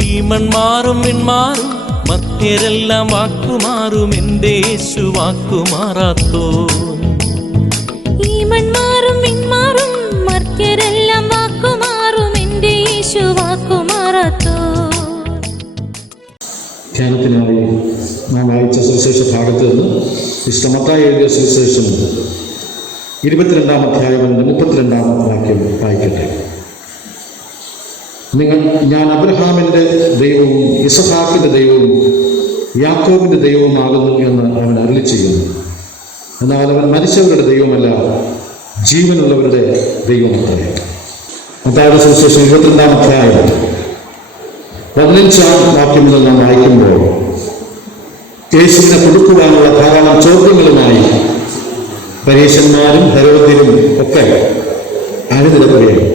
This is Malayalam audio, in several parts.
ഈ മൺമാറും വിൺമാറും മർത്യരെല്ലാം വാക്കുമാറും, എൻ്റെ യേശു വാക്കുമാറാത്തോ. ഈ മൺമാറും വിൺമാറും മർത്യരെല്ലാം വാക്കുമാറും, എൻ്റെ യേശു വാക്കുമാറാത്തോ. ധ്യാനത്തിനായി നാം വായിച്ച സുവിശേഷ ഭാഗത്ത് നിന്ന് വിശുദ്ധ മത്തായി എഴുതിയ സുവിശേഷം 22-ാം അധ്യായം 32-ാം വാക്യം വായിക്കട്ടെ. ഞാൻ അബ്രഹാമിൻ്റെ ദൈവവും ഇസഹാക്കിൻ്റെ ദൈവവും യാക്കോബിൻ്റെ ദൈവവുമാകുന്നു എന്ന് അവൻ അരുളി ചെയ്യുന്നു. എന്നാൽ അവൻ മരിച്ചവരുടെ ദൈവമല്ല, ജീവനുള്ളവരുടെ ദൈവമത്രേ. മത്തായിയുടെ സുവിശേഷം 22-ാം അധ്യായം 15-ാം വാക്യം മുതൽ നാം വായിക്കുമ്പോൾ യേശുവിനെ കൊടുക്കുവാനുള്ള ധാരാളം ചോദ്യങ്ങളുമായി പരീശന്മാരും ഹെരോദ്യരും ഒക്കെ അണിനിരക്കുകയാണ്.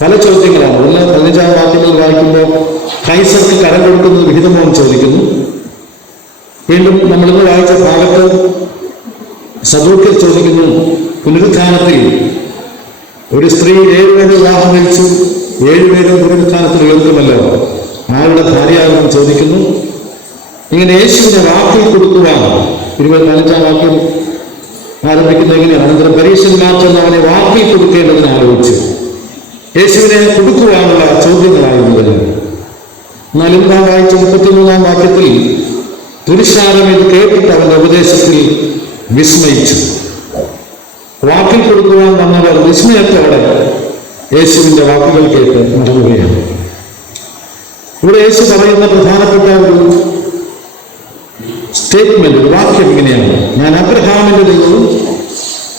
പല ചോദ്യങ്ങളാണ്. ഒന്ന് 15-ാം വാക്യങ്ങൾ വായിക്കുമ്പോൾ കൈസർക്ക് കരം കൊടുക്കുന്നത് വിഹിതമോ എന്ന് ചോദിക്കുന്നു. വീണ്ടും നമ്മളിന്ന് വായിച്ച ഭാഗത്ത് സദൂക്യർ ചോദിക്കുന്നു, പുനരുത്ഥാനത്തിൽ ഒരു സ്ത്രീ 7 പേര് വിവാഹം കഴിച്ചു, 7 പേരും പുനരുത്ഥാനത്തിൽ ഉയർത്തുമല്ലോ, ആരുടെ ഭാര്യയാകുമെന്ന് ചോദിക്കുന്നു. ഇങ്ങനെ യേശുവിനെ വാക്കിൽ കൊടുക്കുവാൻ 25-ാം വാക്യം ആരംഭിക്കുന്ന എങ്ങനെയാണ്? അനന്തരം പരീശന്മാർ ചെന്ന് അവനെ വാക്കിൽ കൊടുക്കേണ്ടതിന് ആലോചിച്ചു. യേശുവിനെ കൊടുക്കുവാനുള്ള ചോദ്യങ്ങളായിരുന്നു. എന്നാൽ ഇന്ന് നാം വായിച്ച 33-ാം വാക്യത്തിൽ പുരുഷാരം ഇത് കേട്ടിട്ട് അവന്റെ ഉപദേശത്തിൽ വിസ്മയിച്ചു. വാക്കിൽ കൊടുക്കുവാൻ വന്നവർ വിസ്മയത്തോടെ യേശുവിന്റെ വാക്കുകൾ കേട്ട് മടങ്ങുകയാണ്. ഇവിടെ യേശു പറയുന്ന പ്രധാനപ്പെട്ട ഒരു സ്റ്റേറ്റ്മെന്റ്, ഒരു വാക്യം ഇങ്ങനെയാണ്: ഞാൻ അബ്രഹാമിന്റെ ദൈവവും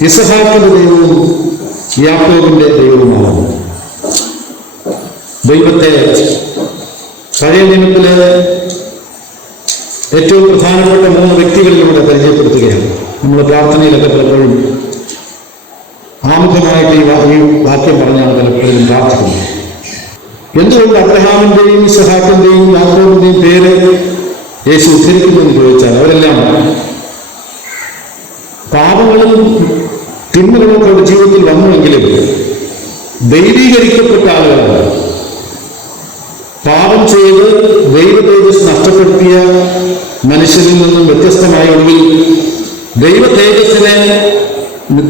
ഇസഹാക്കിന്റെ ദൈവവും യാക്കോബിന്റെ ദൈവവുമാണ്. ദൈവത്തെ പഴയ നിയമത്തിലെ ഏറ്റവും പ്രധാനപ്പെട്ട 3 വ്യക്തികളിലൂടെ പരിചയപ്പെടുത്തുകയാണ്. നമ്മൾ പ്രാർത്ഥനയിലൊക്കെ പലപ്പോഴും ആമുഖമായിട്ട് ഈ വാക്യം പറഞ്ഞാണ് പലപ്പോഴും പ്രാർത്ഥിക്കുന്നത്. എന്തുകൊണ്ട് അബ്രഹാമിന്റെയും ഇസഹാക്കിന്റെയും യാക്കോബിന്റെയും പേര് യേശു ഉദ്ധരിക്കുന്നു എന്ന് ചോദിച്ചാൽ, അവരെല്ലാം പാപങ്ങളും തിന്മകളും അവരുടെ ജീവിതത്തിൽ വന്നുവെങ്കിലും ദൈവീകരിക്കപ്പെട്ട ആളുകളാണ്. പാപം ചെയ്ത് ദൈവ തേജസ് നഷ്ടപ്പെടുത്തിയ മനുഷ്യരിൽ നിന്നും വ്യത്യസ്തമായ ഒടുവിൽ ദൈവ തേജസ്സിനെ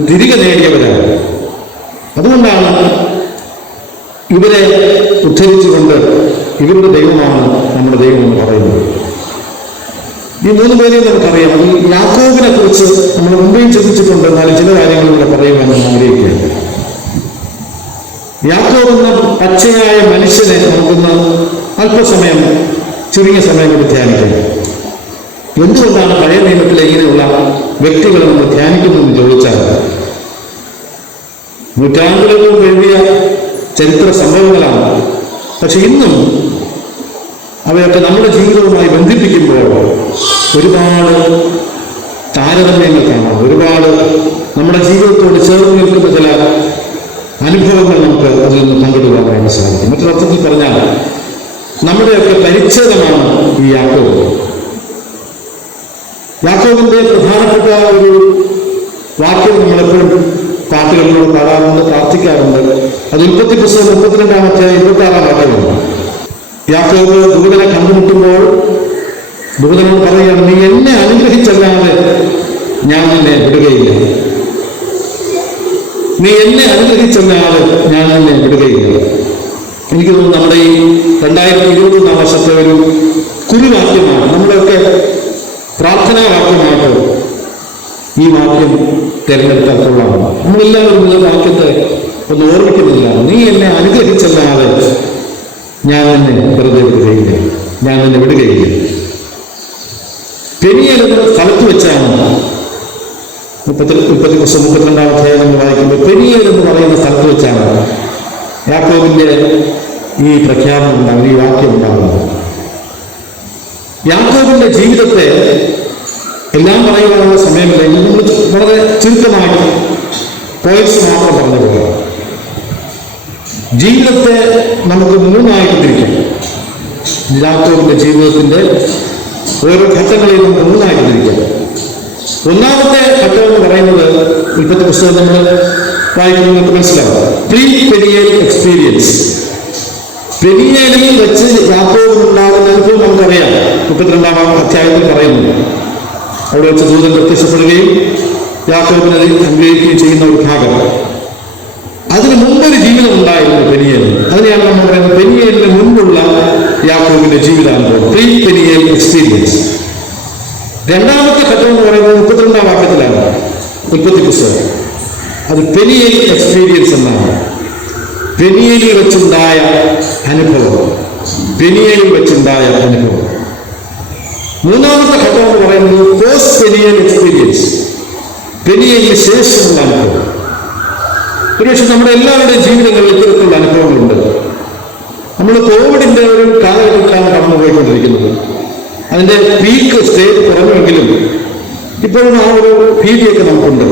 തിരികെ നേടിയവരാണ്. അതുകൊണ്ടാണ് ഇവരെ ഉദ്ധരിച്ചുകൊണ്ട് ഇവരുടെ ദൈവമാണ് നമ്മുടെ ദൈവം എന്ന് പറയുന്നത്. ഈ 3 പേരെയും നമുക്കറിയാം. ഈ യാക്കോബിനെ കുറിച്ച് നമ്മൾ മുമ്പേയും ചിന്തിച്ചിട്ടുണ്ട്. എന്നാലും ചില കാര്യങ്ങളിലൂടെ പറയുവാൻ നമ്മൾ ആഗ്രഹിക്കുകയാണ്. യാക്കോബ് എന്ന പച്ചയായ മനുഷ്യനെ നമുക്കൊന്ന് അല്പസമയം, ചുരുങ്ങിയ സമയം കൊണ്ട് ധ്യാനിക്കാം. എന്തുകൊണ്ടാണ് പഴയ നിയമത്തിലെ ഇങ്ങനെയുള്ള വ്യക്തികളെ നമ്മൾ ധ്യാനിക്കുന്നതെന്ന് ചോദിച്ചാൽ, നൂറ്റാണ്ടുകൾക്ക് എഴുതിയ ചരിത്ര സംഭവങ്ങളാണ്. പക്ഷെ ഇന്നും അവയൊക്കെ നമ്മുടെ ജീവിതവുമായി ബന്ധിപ്പിക്കുമ്പോൾ ഒരുപാട് താരതമ്യങ്ങൾ കാണാം. ഒരുപാട് നമ്മുടെ ജീവിതത്തോട് ചേർന്ന് നിൽക്കുന്ന ചില അനുഭവങ്ങൾ നമുക്ക് അതിൽ നിന്ന് പങ്കിടുവാനായിട്ട് സാധിക്കും. മറ്റൊരർത്ഥത്തിൽ പറഞ്ഞാൽ നമ്മുടെയൊക്കെ പരിച്ഛേദമാണ് ഈ യാക്കോബ്. യാക്കോബിന്റെ പ്രധാനപ്പെട്ട ഒരു വാക്യം നമ്മളെപ്പോഴും പാട്ടുകളിലൂടെ പാടാറുണ്ട്, പ്രാർത്ഥിക്കാറുണ്ട്. അത് ഉൽപ്പത്തി പുസ്തകം 32-ാം അധ്യായം 26-ാം വാക്യമാണ്. യാക്കോബ് ദൂതനെ കണ്ടുമുട്ടുമ്പോൾ ദൂതനോട് പറയുകയാണ്, നീ എന്നെ അനുഗ്രഹിച്ചല്ലാതെ ഞാൻ നിന്നെ വിടുകയില്ല. നീ എന്നെ അനുഗ്രഹിച്ചല്ലാതെ ഞാൻ നിന്നെ വിടുകയില്ല. എനിക്ക് തോന്നുന്നു നമ്മുടെ ഈ 2021 വർഷത്തെ ഒരു കുറിവാക്യമാണ്, നമ്മുടെയൊക്കെ പ്രാർത്ഥനാ വാക്യമായിട്ട് ഈ വാക്യം തിരഞ്ഞെടുത്താൽ കൊള്ളാം. നമ്മളെല്ലാവരും ഈ വാക്യത്തെ ഒന്ന് ഓർമ്മിക്കുന്നില്ല. നീ എന്നെ അനുഗ്രഹിച്ചല്ലാതെ ഞാൻ നിന്നെ വെറുതെ വിടുകയില്ല, ഞാൻ നിന്നെ വിടുകയില്ല. പെനിയേൽ എന്ന സ്ഥലത്ത് വെച്ചാണ് 32-ാം അധ്യായം നമ്മൾ വായിക്കുമ്പോൾ പെനിയേൽ എന്ന് പറയുന്ന സ്ഥലത്ത് വെച്ചാണ് യാക്കോബിന്റെ ഈ പ്രഖ്യാപനം ഉണ്ടാകുന്നത്, ഈ വാക്യം ഉണ്ടാകുന്നത്. യാക്കോബിന്റെ ജീവിതത്തെ എല്ലാം പറയുവാനുള്ള സമയമില്ല. നമ്മൾ വളരെ ചുരുക്കമായി പോയിന്റ്സ് മാത്രം പറഞ്ഞു പോകാം. ജീവിതത്തെ നമുക്ക് 3ആയിട്ട് തിരിക്കാം. യാക്കോബിന്റെ ജീവിതത്തിന്റെ ഓരോ ഘട്ടങ്ങളെയും നമുക്ക് 3ആയിട്ട് തിരിക്കാം. ഒന്നാമത്തെ ഘട്ടം എന്ന് പറയുന്നത് ഉൽപ്പത്തി പുസ്തകം നമ്മൾ വായിക്കുന്നത് നമുക്ക് മനസ്സിലാവും. Pre Peniel experience. പെനിയേലിൽ വെച്ച് യാക്കോബിനുണ്ടാകുന്ന അനുഭവം നമുക്കറിയാം. 32-ാം അധ്യായത്തിൽ പറയുന്നു. അവിടെ വെച്ച് ദൂതൻ പ്രത്യക്ഷപ്പെടുകയും യാക്കോബിനെ അനുഗ്രഹിക്കുകയും ചെയ്യുന്ന ഒരു ഭാഗം. അതിന് മുമ്പൊരു ജീവിതം ഉണ്ടായിരുന്നു പെനിയേലിൽ. അതിനെയാണ് നമ്മൾ പറയുന്നത് പെനിയേലിന് മുൻപുള്ള യാക്കോബിന്റെ ജീവിതാനുഭവം, പ്രീ പെനിയേൽ എക്സ്പീരിയൻസ്. രണ്ടാമത്തെ ഘട്ടം എന്ന് പറയുന്നത് 32-ാം വാക്യത്തിലാണ്, ഉൽപ്പത്തി പുസ്തകം. അത് പെനിയേൽ എക്സ്പീരിയൻസ് എന്നാണ്. പെനിയേലിൽ വെച്ചുണ്ടായ അനുഭവം, പെനിയേലിൽ വെച്ചുണ്ടായ അനുഭവം. മൂന്നാമത്തെ ഘട്ടം എന്ന് പറയുന്നത് പോസ്റ്റ് പെനിയേൽ എക്സ്പീരിയൻസ്, പെനിയേലിന് ശേഷമുള്ള അനുഭവം. ഒരുപക്ഷെ നമ്മുടെ എല്ലാവരുടെയും ജീവിതങ്ങളിൽ ഇത്തരത്തിലുള്ള അനുഭവങ്ങളുണ്ട്. നമ്മൾ കോവിഡിന്റെ ഒരു കാലഘട്ടത്തിലാണ് കടന്നുപോയിക്കൊണ്ടിരിക്കുന്നത്. അതിന്റെ പീക്ക് സ്റ്റേജ് കുറഞ്ഞെങ്കിലും ഇപ്പോഴും ആ ഒരു ഭീതിയൊക്കെ നമുക്കുണ്ട്.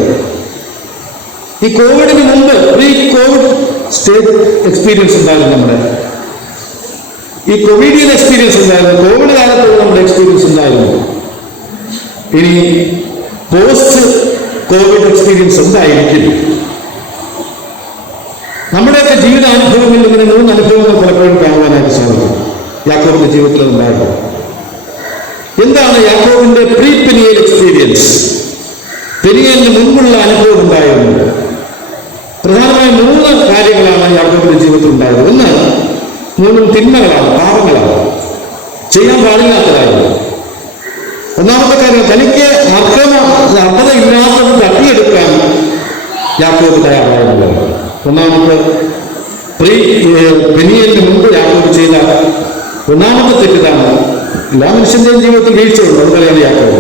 ഈ കോവിഡിന് മുമ്പ് പ്രീ കോവിഡ് സ്റ്റേജ് എക്സ്പീരിയൻസ് ഉണ്ടായിരുന്നു. നമ്മുടെ ഈ കോവിഡിയൻ എക്സ്പീരിയൻസ് ഉണ്ടായിരുന്നു, കോവിഡ് കാലത്തുള്ള നമ്മുടെ എക്സ്പീരിയൻസ് ഉണ്ടായിരുന്നു. ഇനി പോസ്റ്റ് കോവിഡ് എക്സ്പീരിയൻസ് എന്തായിരിക്കും? നമ്മുടെയൊക്കെ ജീവിതാനുഭവങ്ങളിൽ ഇങ്ങനെ 3 അനുഭവങ്ങൾ പലപ്പോഴും കാണുവാനായിട്ട് സാധിക്കും. യാക്കോബിന്റെ ജീവിതത്തിൽ ഉണ്ടായിരുന്നു. എന്താണ് യാക്കോബിന്റെ പ്രീ പെനിയേൽ എക്സ്പീരിയൻസ്? പെനിയേലിന് മുൻപുള്ള അനുഭവം ഉണ്ടായിരുന്നു. പ്രധാനമായും 3 കാര്യങ്ങളാണ് യാക്കോബിന്റെ ജീവിതത്തിൽ ഉണ്ടായത്. ഒന്ന്, 3 തിന്മകളാണ്, പാപങ്ങളാണ്, ചെയ്യാൻ പാടില്ലാത്തതായിരുന്നു. ഒന്നാമത്തെ കാര്യം, തനിക്ക് അർഹതയില്ലാത്തത് തട്ടിയെടുക്കാൻ യാക്കോബ് തയ്യാറായിരുന്നില്ല. ഒന്നാമത്തെ പെനിയേലിന് മുമ്പ് യാക്കോബ് ചെയ്ത ഒന്നാമത്തെ തെറ്റിതാണ്. എല്ലാ മനുഷ്യന്റെയും ജീവിതത്തിൽ വീഴ്ചയുണ്ട്, അതുപോലെയാണ് യാക്കോബ്.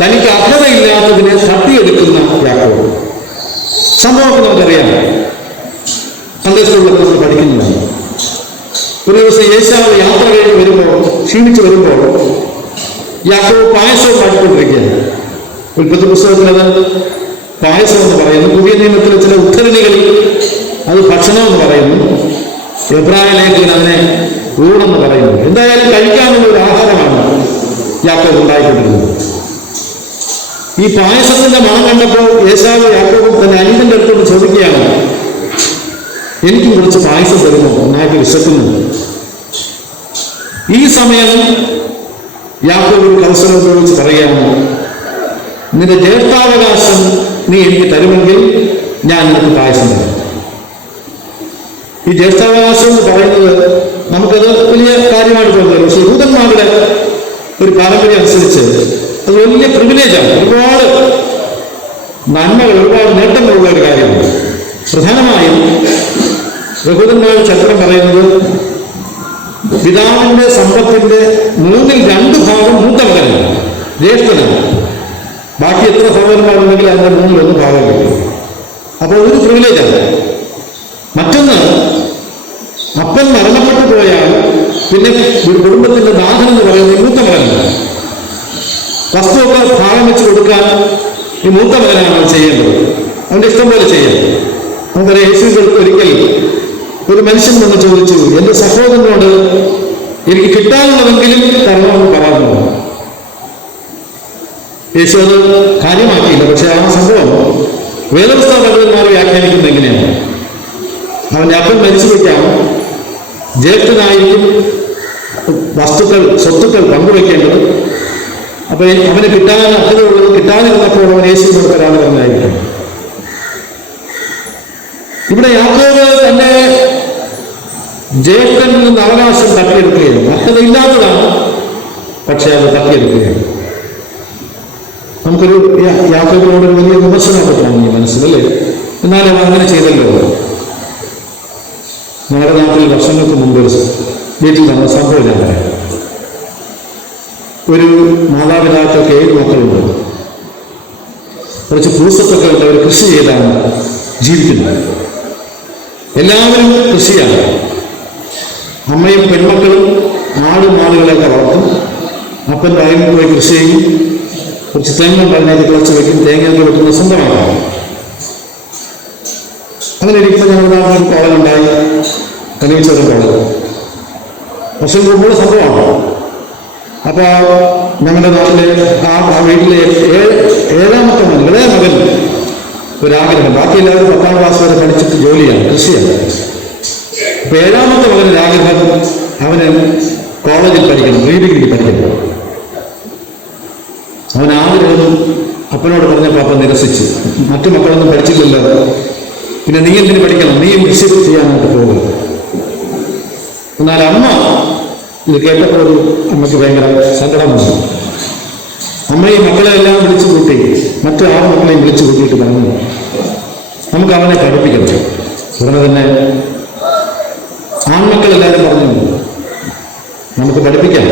തനിക്ക് അർഹതയില്ലാത്തതിനെ തട്ടിയെടുക്കുന്ന യാക്കോബ്. സംഭവം നമുക്കറിയാം, സൺഡേ സ്കൂളിലൊക്കെ നമ്മൾ പഠിക്കുന്നതാണ്. ഒരു ദിവസം ഏശാവ് യാത്ര കഴിഞ്ഞ് വരുമ്പോൾ, ക്ഷീണിച്ച് വരുമ്പോൾ യാക്കോബ് പായസവും പാടിക്കൊണ്ടിരിക്കുകയാണ്. ഉൽപ്പത്തി പുസ്തകത്തിൽ അത് പായസം എന്ന് പറയുന്നു. പുതിയ നിയമത്തിലെ ചില ഉദ്ധരണികളിൽ അത് ഭക്ഷണം എന്ന് പറയുന്നു. എബ്രായ ലേഖകൻ അതിനെ ഊണെന്ന് പറയുന്നു. എന്തായാലും കഴിക്കാനുള്ള ഒരു ആഹാരമാണ് യാക്കോബ് ഉണ്ടായിക്കൊണ്ടിരുന്നത്. ഈ പായസത്തിന്റെ മണം കണ്ടപ്പോൾ ഏശാവ് യാക്കോബ് തന്റെ അനിയന്റെ അടുത്തോട് ചോദിക്കുകയാണ്, എനിക്ക് കുറച്ച് പായസം തരുമോ, നന്നായിട്ട് വിശക്കുന്നു. ഈ സമയം യാക്കോബ് ഒരു അവസരം ഉപയോഗിച്ച് പറയുകയാണ്, നിന്റെ ജ്യേഷ്ഠാവകാശം നീ എനിക്ക് തരുമെങ്കിൽ ഞാൻ നിനക്ക് പായസം തരാം. ഈ ജ്യേഷ്ഠാവകാശം എന്ന് പറയുന്നത് നമുക്കത് വലിയ കാര്യമായിട്ട് തോന്നുന്നു. പക്ഷെ യഹൂദന്മാരുടെ ഒരു പാരമ്പര്യം അനുസരിച്ച് അത് വലിയ പ്രിവിലേജാണ്. ഒരുപാട് നന്മകൾ, ഒരുപാട് നേട്ടങ്ങളുള്ള ഒരു കാര്യമാണ്. പ്രധാനമായും യഹൂദന്മാരുടെ ചരിത്രം പറയുന്നത് പിതാവിന്റെ സമ്പത്തിന്റെ 2/3 ഭാഗം മൂത്ത മകനാണ്, ജ്യേഷ്ഠനാണ്. ബാക്കി എത്ര സഹോദരന്മാരുണ്ടെങ്കിൽ അതിന്റെ 1/3 ഭാഗം കിട്ടും. അപ്പോൾ ഒരു പ്രിവിലേജാണ്. മറ്റൊന്ന്, അപ്പൻ മരണപ്പെട്ടു പോയാൽ പിന്നെ കുടുംബത്തിന്റെ നാഥൻ എന്ന് പറയുന്നത് മൂത്ത മകനാണ്. വസ്തുവൊക്കെ ഭാഗം വെച്ച് കൊടുക്കാൻ ഈ മൂത്ത മകനാണ് ചെയ്യേണ്ടത്. അവന്റെ ഇഷ്ടം പോലെ ചെയ്യാം. നമുക്കറിയാം, യേശുവിന്റെ ഒരിക്കൽ ഒരു മനുഷ്യൻ വന്ന് ചോദിച്ചു, എന്റെ സഹോദരനോട് എനിക്ക് കിട്ടാനുള്ളതെങ്കിലും തരണമെന്ന് പറഞ്ഞു. യേശു അത് കാര്യമാക്കിയില്ല. പക്ഷെ ആ സംഭവം വേദപുസ്തക പണ്ഡിതന്മാർ വ്യാഖ്യാനിക്കുന്നത് എങ്ങനെയാണ്? അവന്റെ അപ്പൻ മരിച്ചു വയ്ക്കാം, ജ്യേഷ്ഠനായിരിക്കും സ്വത്തുക്കൾ പങ്കുവയ്ക്കേണ്ടത്. അപ്പൊ അവന് കിട്ടാൻ അർഹതയുള്ളത് കിട്ടാതിരുന്നപ്പോൾ അവൻ യേശുവിനോട് വരാൻ പറഞ്ഞായിരിക്കും. ഇവിടെ യാക്കോബ് തന്റെ ജ്യേഷ്ഠനിൽ നിന്ന് അവകാശം തട്ടിയെടുക്കുകയാണ്. അർഹതയില്ലാത്തതാണ്, പക്ഷെ അത് തട്ടിയെടുക്കുകയാണ്. നമുക്കൊരു യാക്കോബിനോട് ഒരു വലിയ വിമർശനമൊക്കെ തോന്നി മനസ്സിലല്ലേ? എന്നാലും അങ്ങനെ ചെയ്തല്ലോ. ഞങ്ങളുടെ നാട്ടിൽ വർഷങ്ങൾക്ക് മുമ്പ് വീട്ടിൽ നടന്ന സംഭവം ഞാൻ പറയാം. ഒരു മാതാപിതാക്കൾക്ക് 7 മക്കളുണ്ട്. കുറച്ച് ഭൂസ്വത്തൊക്കെ ഉണ്ട്. അവർ കൃഷി ചെയ്താണ് ജീവിക്കുന്നത്. എല്ലാവരും കൃഷിയാണ്. അമ്മയും പെൺമക്കളും ആടുമാടുകളെയൊക്കെ വളർത്തും. അപ്പൻ വയലിൽ പോയി കൃഷി ചെയ്യും. കുറച്ച് തെങ്ങുണ്ട്, അതിനകത്ത് കുറച്ച് വയ്ക്കും. തേങ്ങയൊക്കെ വെക്കുന്ന സ്വന്തമാണ്. അങ്ങനെ ഇരിക്കുമ്പോൾ ഞങ്ങളുടെ നാട്ടിൽ കോളനുണ്ടായി, കനീച്ചൊരു കോളൻ. വർഷം മുമ്പുള്ള സംഭവമാണ്. അപ്പൊ ഞങ്ങളുടെ നാട്ടിലെ ആ വീട്ടിലെ 7ാമത്തെ മകൻ, ഇളയ മകൻ ഒരാഗ്രഹം. ബാക്കി എല്ലാവരും 10ാം ക്ലാസ് വരെ പഠിച്ചിട്ട് ജോലിയാണ്, കൃഷിയാണ്. അപ്പൊ ഏഴാമത്തെ മകന് ആഗ്രഹം അവന് കോളേജിൽ പഠിക്കണം, പ്രീ ഡിഗ്രി പഠിക്കണം. അവൻ ആഗ്രഹം അപ്പനോട് പറഞ്ഞപ്പോൾ അപ്പൻ നിരസിച്ചു. മറ്റു മക്കളൊന്നും പഠിച്ചില്ലല്ലോ, പിന്നെ നീ എന്തിനു പഠിക്കണം, നീ കൃഷി ചെയ്യാനായിട്ട് പോകുക. എന്നാൽ അമ്മ ഇത് കേട്ടപ്പോൾ അമ്മയ്ക്ക് ഭയങ്കര സങ്കടം വന്നു. അമ്മ ഈ മക്കളെ എല്ലാം വിളിച്ചു കൂട്ടി, മറ്റു 6 മക്കളെയും വിളിച്ചു കൂട്ടിയിട്ട് പറഞ്ഞു, നമുക്ക് അവനെ പഠിപ്പിക്കണം. ഉടനെ തന്നെ ആൺമക്കളെല്ലാവരും പറഞ്ഞു, നമുക്ക് പഠിപ്പിക്കാം.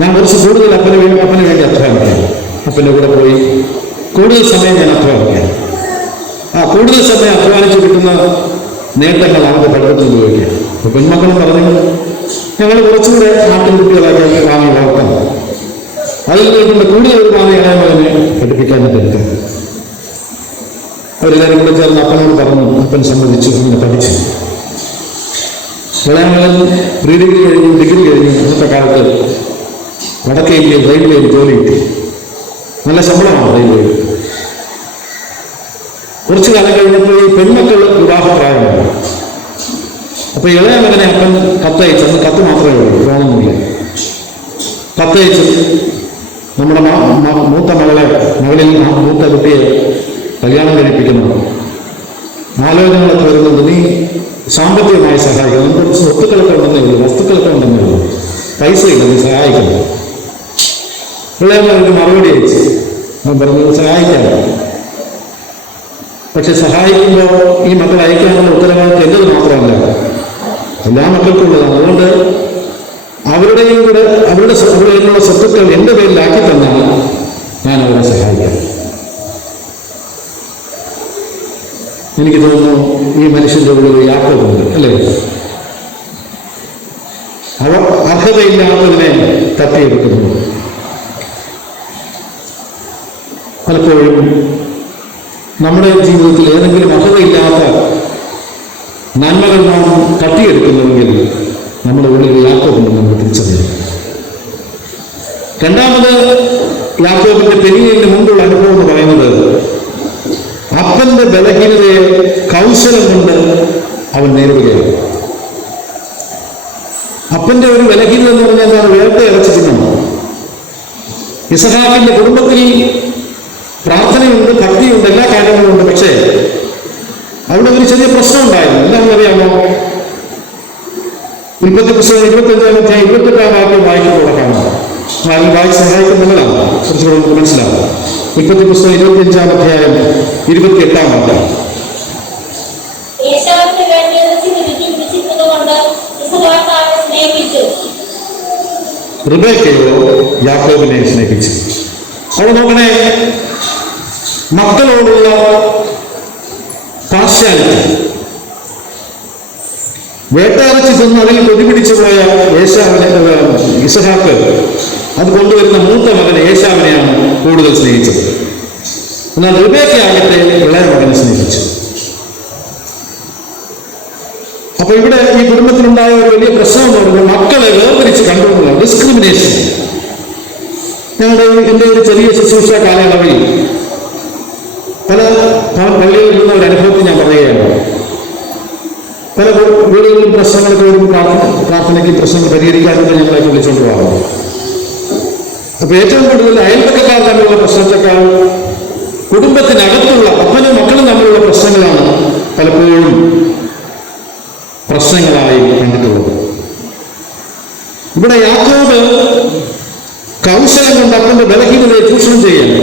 ഞാൻ കുറച്ച് കൂടുതൽ അപ്പന് വേണ്ടി അധ്വാനിക്കാം. അപ്പൻ്റെ കൂടെ പോയി കൂടുതൽ സമയം ഞാൻ അധ്വാനിക്കാം. ആ കൂടുതൽ സമയം അധ്വാനിച്ച് കിട്ടുന്ന നേട്ടങ്ങൾ അവർക്ക് പഠിത്തത്തിൽ ഉപയോഗിക്കാം. അപ്പൊ പെൺമക്കളും പറഞ്ഞു, ഞങ്ങൾ കുറച്ചുകൂടെ നാട്ടിൻകുട്ടികളാക്കി വാങ്ങി വളർത്താം, അതിൽ നിൽക്കുന്ന കൂടുതൽ വാങ്ങി ഇളയമകനെ പഠിപ്പിക്കാനായിട്ട് എടുക്കാം. അവരെല്ലാവരും കൂടെ ചേർന്ന് അപ്പനോട് പറഞ്ഞു. അപ്പൻ സമ്മതിച്ചു, അങ്ങനെ പഠിച്ചു. ഇളയമകൻ പ്രീ ഡിഗ്രി കഴിഞ്ഞു, ഡിഗ്രി കഴിഞ്ഞു. ഇന്നത്തെ കാലത്ത് വടക്കേ ഇന്ത്യയിൽ റെയിൽവേയിൽ ജോലി കിട്ടി. നല്ല ശമ്പളമാണ് റെയിൽവേയിൽ. കുറച്ചു കാലം കഴിഞ്ഞപ്പോൾ ഈ പെൺമക്കൾ വിവാഹപ്രായമാണ്. അപ്പൊ ഇളയ മകനെ അപ്പൻ കത്തയച്ചു. അന്ന് കത്ത് മാത്രമേ ഉള്ളൂ, ഫോണൊന്നുമില്ല. കത്തയച്ചു നമ്മുടെ മൂത്ത മകളിൽ മൂത്ത കുട്ടിയെ കല്യാണം കഴിപ്പിക്കണം, ആലോചനകളൊക്കെ വരുന്നുണ്ട്, നീ സാമ്പത്തികമായി സഹായിക്കണം, നമുക്ക് സ്വത്തുക്കളൊക്കെ ഉണ്ടെന്നേ ഉള്ളൂ, വസ്തുക്കളൊക്കെ ഉണ്ടെന്നേ ഉള്ളൂ, പൈസയില്ല, നീ സഹായിക്കണം. പിള്ളേർക്ക് മറുപടി അയച്ചു. ഞാൻ പറഞ്ഞു സഹായിക്കാം, പക്ഷെ സഹായിക്കുമ്പോൾ ഈ മക്കൾ അയക്കാനുള്ള ഉത്തരവാദിത്വം എൻ്റെത് മാത്രമല്ല, എല്ലാ മക്കൾക്കും ഉള്ളതാണ്. അതുകൊണ്ട് അവരുടെയും കൂടെ അവരുടെ സ്വത്തുക്കൾ എൻ്റെ പേരിലാക്കി തന്നാൽ ഞാൻ അവരെ സഹായിക്കാം. എനിക്ക് തോന്നുന്നു ഈ മനുഷ്യന്റെ ഉള്ളിൽ യാത്രയുണ്ട്, അല്ലേ? അവർ അർഹതയില്ലാത്തതിനെ തട്ടിയെടുക്കുന്നു. പലപ്പോഴും നമ്മുടെ ജീവിതത്തിൽ ഏതെങ്കിലും അർഹതയില്ലാത്ത നന്മകൾ നാം തട്ടിയെടുക്കുന്നുവെങ്കിൽ നമ്മുടെ ഉള്ളിൽ യാക്കോബുണ്ട്, നമ്മൾ തിരിച്ചറിയണം. രണ്ടാമത് യാക്കോബിന്റെ പെനിയലിന് മുമ്പുള്ള അനുഭവം എന്ന് പറയുന്നത് അപ്പന്റെ ബലഹീനതയെ കൗശലം കൊണ്ട് അവൻ നേരിടുകയാണ്. അപ്പന്റെ ഒരു ബലഹീനത എന്ന് പറഞ്ഞാൽ എന്താണ്? വേട്ട ഇറച്ചി തിന്നണം. ഇസഹാക്കിന്റെ കുടുംബത്തിൽ പ്രാർത്ഥനയുണ്ട്, ഭക്തിയുണ്ട്, എല്ലാ കാര്യങ്ങളുണ്ട്. പക്ഷേ അവിടെ ഒരു ചെറിയ പ്രശ്നം ഉണ്ടായിരുന്നു. എന്താണെന്ന് അറിയാമോ? ഉൽപ്പത്തി പുസ്തകം 25-ാം 28-ാം വാക്യം വായിക്കുമ്പോൾ കാണാം. വായിച്ച് സഹായിക്കുന്നതാണ്, കുറച്ചുകൂടെ നമുക്ക് മനസ്സിലാവും. ഉൽപ്പത്തി പുസ്തകം 25-ാം അധ്യായം 28-ാം വാക്യം. റിബേക്കയോ യാക്കോബിനെ സ്നേഹിച്ചു. അവിടെ നോക്കണേ, മക്കളോടുള്ള പാർഷ്യാലിറ്റി. വേട്ടയിറച്ചി തിന്ന് അതിൽ കൊതിപിടിച്ചു പോയ ഇസഹാക്ക് അത് കൊണ്ടുവരുന്ന മൂത്ത മകൻ ഏശാവിനെയാണ് കൂടുതൽ സ്നേഹിച്ചത്. എന്നാൽ റിബേക്കയാകട്ടെ ഇളയ മകനെ സ്നേഹിച്ചു. അപ്പൊ ഇവിടെ ഈ കുടുംബത്തിലുണ്ടായ ഒരു വലിയ പ്രശ്നം എന്ന് പറയുന്നത് മക്കളെ വേർതിരിച്ച് കണ്ടുകൊണ്ടുള്ള ഡിസ്ക്രിമിനേഷൻ. എൻ്റെ ഒരു ചെറിയ ശുശ്രൂഷ കാലയളവിൽ പല പള്ളിയിൽ നിന്ന ഒരു അനുഭവത്തിൽ ഞാൻ പറയുകയാണ്. പല വീടുകളിലും പ്രശ്നങ്ങളൊക്കെ വരുമ്പോൾ പ്രാർത്ഥനയ്ക്ക് പ്രശ്നങ്ങൾ പരിഹരിക്കാറുണ്ട്, ഞങ്ങളൊക്കെ വിളിച്ചുകൊണ്ട് പോകാറുണ്ട്. അപ്പൊ ഏറ്റവും കൂടുതൽ അയൽപക്കക്കാർ തമ്മിലുള്ള പ്രശ്നത്തെക്കാൾ കുടുംബത്തിനകത്തുള്ള അപ്പനും മക്കളും തമ്മിലുള്ള പ്രശ്നങ്ങളാണ് പലപ്പോഴും പ്രശ്നങ്ങളായി കണ്ടിട്ടുള്ളത്. ഇവിടെ യാക്കോബ് കൗശലം കൊണ്ട് അപ്പന്റെ ബലഹീനതയെ ചൂഷണം ചെയ്യണം.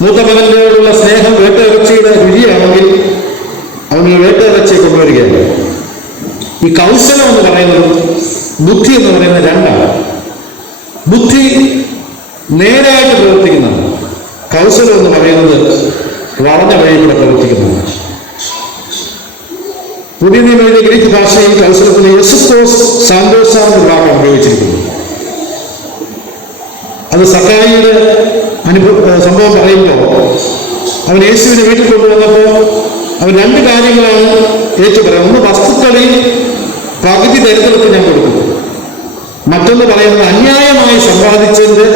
മൂത്ത മകനോടുള്ള സ്നേഹം വേട്ടയിറച്ചിയുടെ രുചിയാണെങ്കിൽ അവന് വേട്ടയിറച്ചിയെ കൊണ്ടുവരികയാണ്. ഈ കൗശലം എന്ന് പറയുന്നത് ബുദ്ധി എന്ന് പറയുന്നത് രണ്ടാണ്. ബുദ്ധി നേരായിട്ട് പ്രവർത്തിക്കുന്നതാണ്. കൗശലം എന്ന് പറയുന്നത് വളഞ്ഞ വഴിയിലൂടെ പ്രവർത്തിക്കുന്നതാണ്. പുതിയ നിയമത്തിലെ ഗ്രീക്ക് ഭാഷയിൽ കൗശലത്തിന് എസുത്തോസ് സാന്തോസ എന്ന വാക്ക് ഉപയോഗിച്ചിരിക്കുന്നു. അത് സക്കായിയുടെ സംഭവം പറയുമ്പോൾ അവൻ യേശുവിനെ വീട്ടിൽ കൊണ്ടുവന്നപ്പോൾ അവൻ 2 കാര്യങ്ങളാണ് ഏറ്റുപറയുന്നത്. ഒന്ന്, വസ്തുക്കളിൽ പകുതി ദരിദ്രർക്ക് ഞാൻ കൊടുക്കും. മറ്റൊന്ന് പറയുന്നത് അന്യായമായി സമ്പാദിച്ചതിന്റെ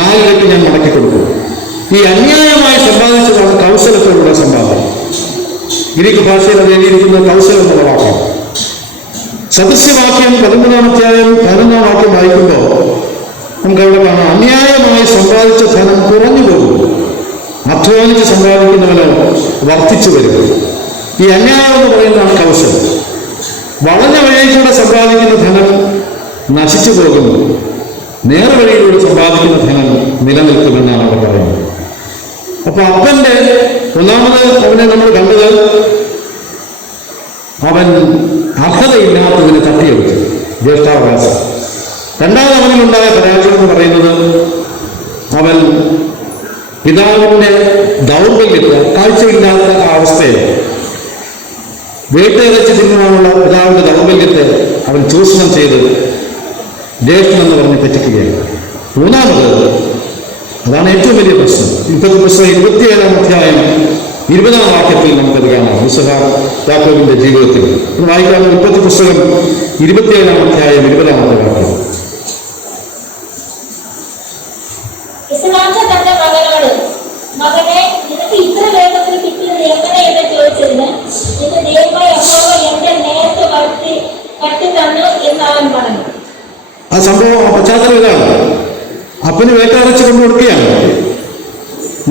4 ഇരട്ടി ഞാൻ മടക്കി കൊടുക്കും. ഈ അന്യായമായി സമ്പാദിച്ചതാണ് കൗശലത്തോടുള്ള സമ്പാദനം. ഗ്രീക്ക് ഭാഷയിൽ അത് എഴുതിയിരിക്കുന്ന കൗശലം എന്നുള്ള വാക്കാണ്. സദൃശ്യവാക്യം 13-ാം അധ്യായം 11-ാം വാക്യം വായിക്കുമ്പോൾ നമുക്കവിടെ കാണാം, അന്യായമായി സമ്പാദിച്ച ധനം കുറഞ്ഞു പോകും, അധ്വാനിച്ച് സമ്പാദിക്കുന്നവനോ വർദ്ധിച്ചു വരും. ഈ അന്യായം എന്ന് പറയുന്നതാണ് കൗശലം. വളഞ്ഞ വഴിയിലൂടെ സമ്പാദിക്കുന്ന ധനം നശിച്ചു പോകുന്നു, നേർവഴിയിലൂടെ സമ്പാദിക്കുന്ന ധനം നിലനിൽക്കുമെന്നാണ് അവിടെ പറയുന്നത്. അപ്പൊ അപ്പന്റെ ഒന്നാമത് അവനെ നമ്മൾ കണ്ടത്, അവൻ അർഹതയില്ലാത്തതിനെ തട്ടിയെടുത്തു, ജ്യേഷ്ഠാവകാശം. രണ്ടാമത് അവനിലുണ്ടായ പരാജയം എന്ന് പറയുന്നത്, അവൻ പിതാവിന്റെ ദൗർബല്യത്തെ, കാഴ്ചയില്ലാത്ത ആ അവസ്ഥയെ, വേട്ടയിറച്ചി തിന്നുവാനുള്ള പിതാവിന്റെ ദൗർബല്യത്തെ അവൻ ചൂഷണം ചെയ്ത് ജ്യേഷ്ഠൻ എന്ന് പറഞ്ഞ് പറ്റിക്കുകയാണ്. മൂന്നാമത്, അതാണ് ഏറ്റവും വലിയ പ്രശ്നം. ഇപ്പോഴത്തെ പുസ്തകം 27-ാം അധ്യായം 20-ാം വാക്യത്തിൽ നമുക്കത് കാണാം. യാക്കോബിന്റെ ജീവിതത്തിൽ വായിക്കാവുന്ന ഉൽപ്പത്തി പുസ്തകം 27-ാം അധ്യായം 20-ാമത്തെ വാക്യം. തന്റെ മകനോട്, മകനെ, നിനക്ക് ഇത്ര വേഗത്തിൽ കിട്ടിയത് എങ്ങനെയെന്ന് ചോദിച്ചതിന്, നിന്റെ ദൈവമായ യഹോവ എന്റെ നേരത്തെ കട്ടി തന്നു എന്ന് അവൻ പറഞ്ഞു. ആ സംഭവം, ആ പശ്ചാത്തലം ഇതാണ്. അപ്പന് വേട്ടയിറച്ചി കൊണ്ടു കൊടുക്കുകയാണ്.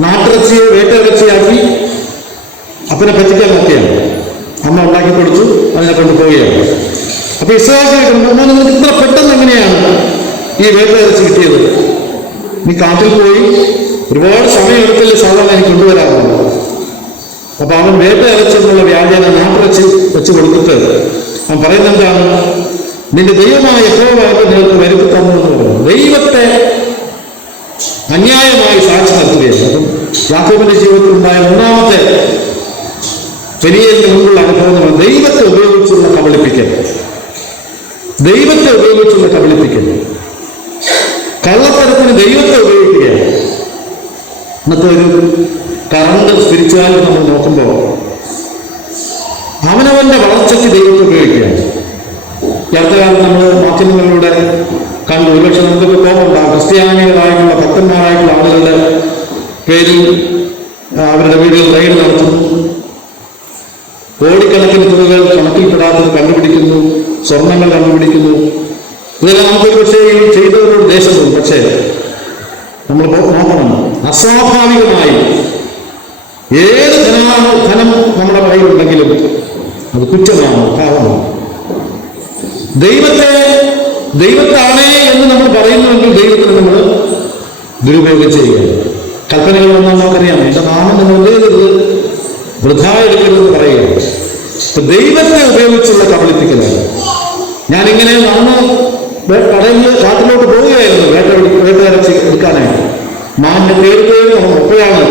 നാട്ടിറച്ചിയെ വേട്ടയിറച്ചിയാക്കി അപ്പനെ പറ്റിക്കാൻ നോക്കിയാണ്. അമ്മ ഉണ്ടാക്കി കൊടുത്തു, അതിനെ കൊണ്ടുപോവുകയാണ്. അപ്പൊ ഇസ്രായേൽ ഇത്ര പെട്ടെന്ന് എങ്ങനെയാണ് ഈ വേട്ടയിറച്ചി കിട്ടിയത്? നീ കാട്ടിൽ പോയി ഒരുപാട് സമയം എടുത്തല്ലേ സാധാരണ എനിക്ക് കൊണ്ടുവരാറുള്ളൂ. അപ്പൊ അവൻ വേട്ടയിറച്ചി എന്നുള്ള വ്യാജേന നാട്ടിറച്ചി വെച്ച് കൊടുത്തിട്ട് അവൻ പറയുന്നത് എന്താണ്? നിന്റെ ദൈവമായ യഹോവ നിങ്ങൾക്ക് വരുത്തി തന്നു എന്ന് പറയുന്നു. ദൈവത്തെ അന്യായമായി സാക്ഷി നിർത്തുകയാണ്. അപ്പം യാക്കോബിന്റെ ജീവിതത്തിൽ ഉണ്ടായ മൂന്നാമത്തെ പെനിയേലിന് മുമ്പുള്ള അനുഭവം ദൈവത്തെ ഉപയോഗിച്ചുള്ള കബളിപ്പിക്കൽ. ദൈവത്തെ ഉപയോഗിച്ചുള്ള കബളിപ്പിക്കൽ, കള്ളത്തരത്തിന് ദൈവത്തെ ഉപയോഗിക്കുകയാണ്. ഇന്നത്തെ ഒരു കറണ്ട് സ്പിരിച്വാലിറ്റി നമ്മൾ നോക്കുമ്പോൾ അവനവന്റെ വളർച്ചയ്ക്ക് ദൈവത്തെ ഉപയോഗിക്കുകയാണ്. ഈ അടുത്ത കാലത്ത് നമ്മൾ മാധ്യമങ്ങളിലൂടെ കണ്ടു, ഒരുപക്ഷെ നമുക്കൊക്കെ തോന്നുന്നുണ്ടാകും, ക്രിസ്ത്യാനികളായിട്ടുള്ള ഭക്തന്മാരായിട്ടുള്ള ആളുകളുടെ പേരിൽ അവരുടെ വീടുകൾ റെയ്ഡ് നടത്തുന്നു, കോടിക്കണക്കിന് തുകകൾ കണക്കിൽപ്പെടാത്തത് കണ്ടുപിടിക്കുന്നു, സ്വർണങ്ങൾ കണ്ടുപിടിക്കുന്നു. ഇതെല്ലാം നമുക്കൊരു പക്ഷേ ചെയ്തവരോട് ദേശം തോന്നും. പക്ഷേ നമ്മൾ നോക്കണം, അസ്വാഭാവികമായി ഏത് ധനം നമ്മുടെ കയ്യിലുണ്ടെങ്കിലും അത് കുറ്റമാണ്, പാപമാണ്. ദൈവത്താണേ എന്ന് നമ്മൾ പറയുന്നുവെങ്കിൽ ദൈവത്തിന് നമ്മൾ ദുരുപയോഗം ചെയ്യുകയാണ്. കൽപ്പനകൾ വന്നാൽ നമുക്കറിയാം, എന്റെ നാമം നിങ്ങൾ എഴുതരുത്, വൃഥാ എടുക്കരുതെന്ന് പറയുകയാണ്. അപ്പൊ ദൈവത്തെ ഉപയോഗിച്ചുള്ള കബളിപ്പിക്കലാണ്. ഞാനിങ്ങനെ നടന്ന് കടലിൽ കാട്ടിലോട്ട് പോവുകയായിരുന്നു വേട്ടയിറച്ചി എടുക്കാനായിട്ട്. മാനിനെ തേടുകയും നമ്മൾ ഒപ്പയാണ്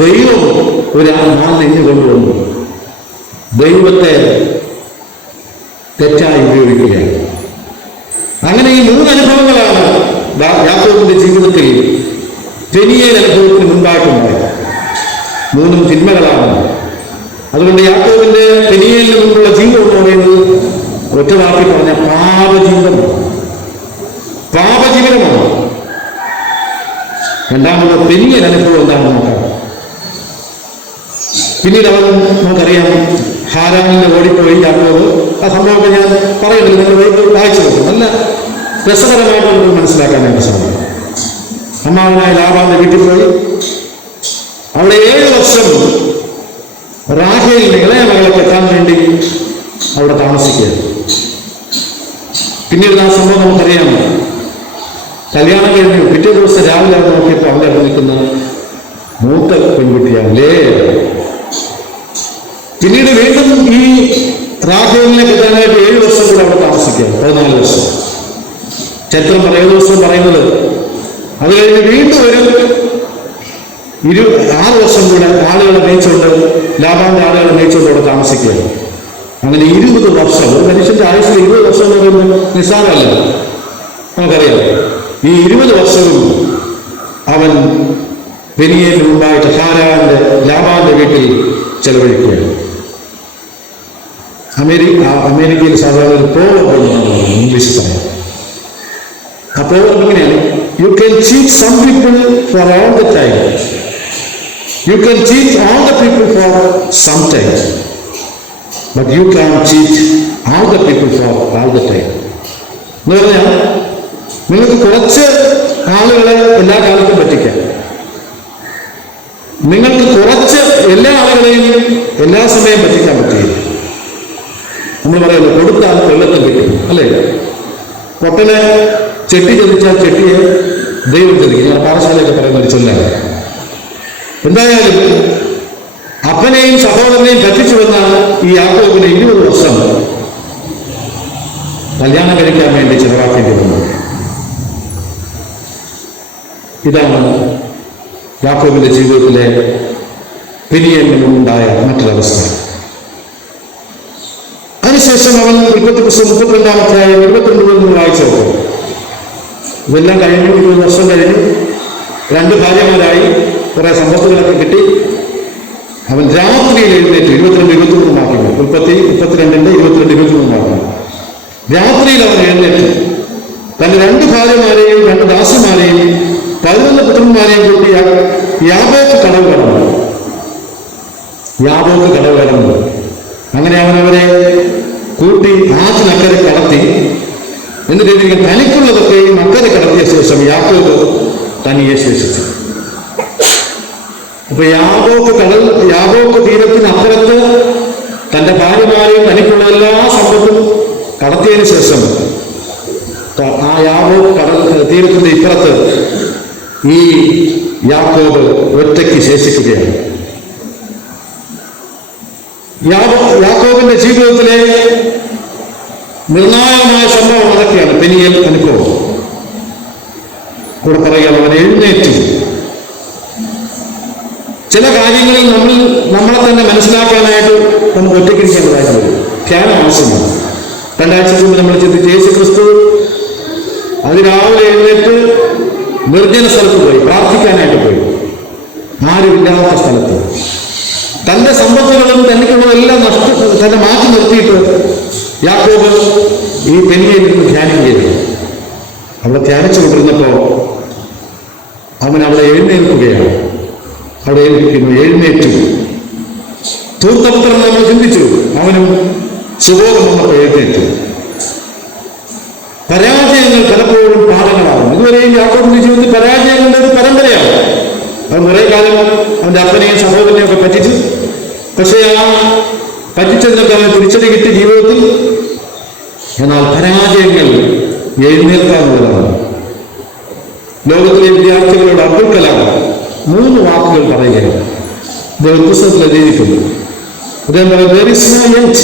ദൈവം ഒരു മാനിനെ ഇഞ്ഞു കൊണ്ടുവന്നു. ദൈവത്തെ തെറ്റായി ഉപയോഗിക്കുകയാണ്. അങ്ങനെ ഈ 3 അനുഭവങ്ങളാണ് യാക്കോബിന്റെ ജീവിതത്തിൽ പെനിയേൽ അനുഭവത്തിന് മുൻപായിട്ടുണ്ടായത്. 3 തിന്മകളാണ്. അതുകൊണ്ട് യാക്കോബിന്റെ പെനിയേലിന് മുമ്പുള്ള ജീവിതം എന്ന് പറയുന്നത് ഒറ്റ വാക്കി പറഞ്ഞ പാപജീവിതമാണ്. രണ്ടാമത് പെനിയേൽ അനുഭവം എന്താണെന്ന് നോക്കാം. പിന്നീട് അവൻ നമുക്കറിയാം ഹാരാനിൽ ഓടിപ്പോയി യാക്കോബ്. ആ സംഭവമൊക്കെ ഞാൻ പറയുന്നില്ല, നിങ്ങൾ വായിച്ചു നോക്കും. നല്ല രസകരമായിട്ട് നമുക്ക് മനസ്സിലാക്കാനായിട്ട് സാധിക്കും. അമ്മാവനായ ലാബാന്റെ വീട്ടിൽ പോയി അവിടെ 7 വർഷം റാഹേലിന്റെ ഇളയ മകളെ കെട്ടാൻ വേണ്ടി അവിടെ താമസിക്കുകയാണ്. പിന്നീട് ആ സംഭവം നമുക്കറിയാം. കല്യാണം കഴിഞ്ഞു പിറ്റേ ദിവസം രാവിലെ അവിടെ നോക്കിയപ്പോൾ അവിടെ നിൽക്കുന്ന മൂത്ത പെൺകുട്ടിയാണ് ലേയ. പിന്നീട് വീണ്ടും ഈ റാഹേലിനെ കിട്ടാനായിട്ട് 7 വർഷം കൂടെ അവിടെ താമസിക്കുകയാണ്, 14 വർഷം. ചരിത്രം 7 ദിവസം പറയുന്നത്. അത് കഴിഞ്ഞ് വീണ്ടും ഒരു 6 വർഷം കൂടെ ആളുകളെ മേയിച്ചുകൊണ്ട്, ലാബാന്റെ ആളുകളെ മേയിച്ചുകൊണ്ട് അവിടെ താമസിക്കുകയാണ്. അങ്ങനെ 20 വർഷം. ഒരു മനുഷ്യന്റെ ആയുസ്സിൽ 20 വർഷം എന്ന് പറയുന്നത് നിസ്സാരമല്ല, നമുക്കറിയാം. ഈ 20 വർഷവും അവൻ പെനിയേലിന് മുമ്പായിട്ട് ലാബാന്റെ വീട്ടിൽ ചെലവഴിക്കുകയാണ്. അമേരിക്കയിൽ സാധാരണ ഇംഗ്ലീഷ് പറയാം. അപ്പോൾ എങ്ങനെയാണ്? You can cheat some people for all the time, You can teach all the people for some time, but you can't teach all the people for all the time. എന്ന് പറഞ്ഞാൽ നിങ്ങൾക്ക് കുറച്ച് ആളുകളെ എല്ലാ കാലത്തും പറ്റിക്കാം, നിങ്ങൾക്ക് കുറച്ച് എല്ലാ ആളുകളെയും എല്ലാ സമയം പറ്റിക്കാൻ പറ്റില്ല. നമ്മൾ പറയുന്നത് കൊടുത്താൽ വെള്ളത്തിൽ കിട്ടും, അല്ലേ? പൊട്ടനെ ചെട്ടി ചതിച്ചാൽ ചെട്ടിയെ ദൈവം ചതിക്കും. ഞാൻ പാഠശാലയൊക്കെ പറയുന്ന ഒരു ചൊല്ലാണ്. എന്തായാലും അപ്പനെയും സഹോദരനെയും പറ്റിച്ചുവെന്നാണ് ഈ യാക്കോബിനെ 20 വർഷം കല്യാണം കഴിക്കാൻ വേണ്ടി ചെലവാക്കേണ്ടി വന്നത്. ഇതാണ് യാക്കോബിന്റെ ജീവിതത്തിലെ പിരിയലിനുണ്ടായ മറ്റൊരവസ്ഥ. അതിനുശേഷം അവൻ ഉൽപ്പത്തി പുസ്തകം 32-ാം അധ്യായം 22 മുതൽ വായിച്ചു നോക്കും. ഇതെല്ലാം കഴിഞ്ഞു, 20 വർഷം കഴിഞ്ഞു, 2 ഭാര്യമാരായി, കുറെ സമ്പത്തുകളൊക്കെ കിട്ടി. അവൻ രാത്രിയിൽ എഴുന്നേറ്റ് 22-23 വാക്യങ്ങൾ, ഉൽപ്പത്തി 32-ന്റെ 22-23 വാക്യങ്ങൾ. രാത്രിയിൽ അവൻ എഴുന്നേറ്റ് തന്റെ 2 ഭാര്യമാരെയും 2 ദാസിമാരെയും 11 പുത്രന്മാരെയും കൂട്ടി യാബോക്ക് കടവ് കടന്നു. അങ്ങനെ അവനവരെ കൂട്ടി ആറ്റിനക്കരെ കടത്തി. എന്നിട്ട് തനിക്കുള്ളതൊക്കെയും അക്കരെ കടത്തിയ ശേഷം യാക്കോബ് തനിയെ ശേഷിച്ചു. അപ്പൊ യാബോക്ക് തീരത്തിനപ്പുറത്ത് തന്റെ ഭാര്യമാരെയും തനിക്കുള്ള എല്ലാ സമ്പത്തും കടത്തിയതിനു ശേഷം ആ യാബോക്ക് തീരത്തിന്റെ ഇപ്പുറത്ത് ഈ യാക്കോബ് ഒറ്റയ്ക്ക് ശേഷിക്കുകയാണ്. യാക്കോബിന്റെ ജീവിതത്തിലെ നിർണായകമായ സംഭവം അതൊക്കെയാണ്. പെനിയൽ അനുഭവം കൂടെ പറയുകയാണ്. അവൻ എഴുന്നേറ്റു. ചില കാര്യങ്ങളിൽ നമ്മളെ തന്നെ മനസ്സിലാക്കാനായിട്ട് നമുക്ക് ഒറ്റയ്ക്കിരിക്കേണ്ടതായിട്ട് വരും. ധ്യാനം ആവശ്യമാണ്. 2 ആഴ്ച മുമ്പ് നമ്മൾ ചിന്തിച്ച് യേശു ക്രിസ്തു അതിരാവിലെ എഴുന്നേറ്റ് നിർജ്ജന സ്ഥലത്ത് പോയി, പ്രാർത്ഥിക്കാനായിട്ട് പോയി. ആരുമില്ലാത്ത സ്ഥലത്ത് തന്റെ സമ്പത്തുകളും തനിക്കുള്ളതെല്ലാം തന്നെ മാറ്റി നിർത്തിയിട്ട് യാക്കോബ് ഈ പെനിയയിൽ ധ്യാനിക്കുകയായിരുന്നു. അവിടെ ധ്യാനിച്ചുകൊണ്ടിരുന്നപ്പോൾ അവൻ അവിടെ എഴുന്നേൽക്കുകയാണ്. അവിടെ എഴുന്നേറ്റു. ധൂർത്തപുത്രൻ നമ്മൾ ചിന്തിച്ചു, അവനും സുബോധം വന്നപ്പോൾ എഴുന്നേറ്റു. പരാജയങ്ങൾ പലപ്പോഴും പാഠങ്ങളാകും. ഇതുവരെയും യാക്കോബിന്റെ ജീവിതത്തിൽ പരാജയങ്ങളുടെ ഒരു പരമ്പരയാണ്. അവൻ കുറെ കാലം അവന്റെ അപ്പനെയും സഹോദരനെയും ഒക്കെ പറ്റിച്ചു. പക്ഷേ ആ പറ്റിച്ചതിനൊക്കെ അവന് തിരിച്ചടി കിട്ടി ജീവിതത്തിൽ. എന്നാൽ പരാജയങ്ങൾ എഴുന്നേൽക്കാനുള്ളതാണ്. ലോകത്തിലെ വിദ്യാർത്ഥികളോട് അബ്ദുൽ കലാം 3 വാക്കുകൾ പറയുകയാണ്. അദ്ദേഹം പുസ്തകത്തിൽ എഴുതിയിട്ടുണ്ട്. അദ്ദേഹം പറയുന്നത് there is no end.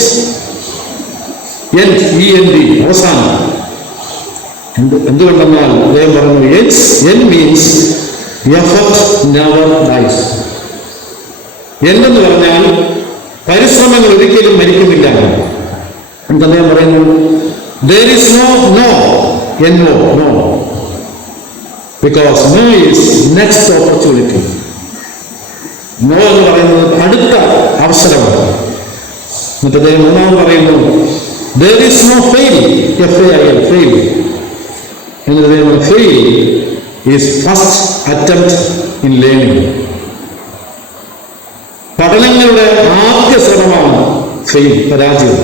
END അവസാനം. എന്തുകൊണ്ടെന്നാൽ അദ്ദേഹം പറഞ്ഞു end means effort never dies. എന്തെന്ന് പറഞ്ഞാൽ പരിശ്രമങ്ങൾ ഒരിക്കലും മരിക്കുന്നില്ല. അദ്ദേഹം പറയുന്നു there is no because no is next opportunity. No എന്ന് പറയുന്നത് അടുത്ത അവസരമാണ്. എന്നിട്ട് അദ്ദേഹം 3 പറയുന്നു there is no fail. fail. എന്നിട്ട് അദ്ദേഹം fail is first attempt in learning. പഠനങ്ങളുടെ ആദ്യ ശ്രമമാണ് ഫെയിൽ, പരാജയം.